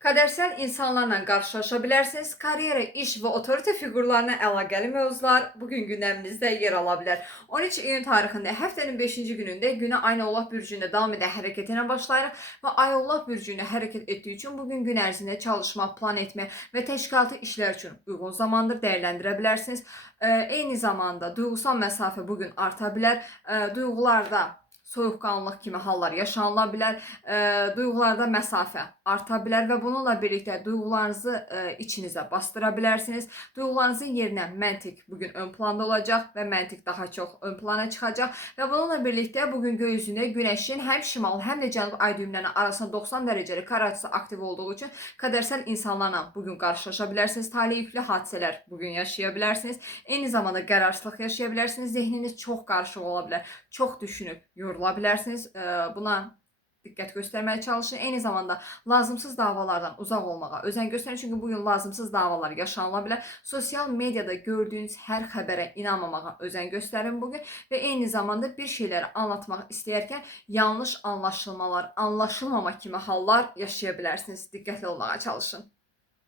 Qədərsəl insanlarla qarşılaşa bilərsiniz. Karyera, iş və otorite fiqurlarına əlaqəli mövzular bugün gündəminizdə yer ala bilər. 13 iyun tarixində həftənin 5-ci günündə günə Ayın Allah bürcündə davam edən hərəkət ilə başlayırıq və Ay Allah bürcündə hərəkət etdiyi üçün bugün gün ərzində çalışmaq, plan etmək və təşkilati işlər üçün uyğun zamandır, dəyərləndirə bilərsiniz. Eyni zamanda duyğusal məsafə bugün arta bilər. Duyğularda soyuqqanlılıq kimi hallar yaşanıla bilər. Duyğularda məsafə arta bilər və bununla birlikdə duyğularınızı içinizə bastıra bilərsiniz. Duyğularınızın yerinə məntiq bugün ön planda olacaq və məntiq daha çox ön plana çıxacaq və bununla birlikdə bugün göy üzündə Günəşin həm şimal, həm də cənub ay düyümlərinin arasında 90 dərəcəlik kare açısı aktiv olduğu üçün qədərsəl insanlarla bugün qarşılaşa bilərsiniz. Talih yüklü hadisələr bugün yaşaya bilərsiniz. Eyni zamanda qərarsızlıq yaşaya bilərsiniz. Zehniniz çox qarışıq ola bilər. Çox düşünüb yorula bilərsiniz. Buna diqqət göstərməyə çalışın. Eyni zamanda lazımsız davalardan uzaq olmağa özən göstərin. Çünki bugün lazımsız davalar yaşanıla bilər. Sosial mediada gördüyünüz hər xəbərə inanmamağa özən göstərin bugün və eyni zamanda bir şeyləri anlatmaq istəyərkən yanlış anlaşılmalar, anlaşılmama kimi hallar yaşaya bilərsiniz. Diqqətli olmağa çalışın.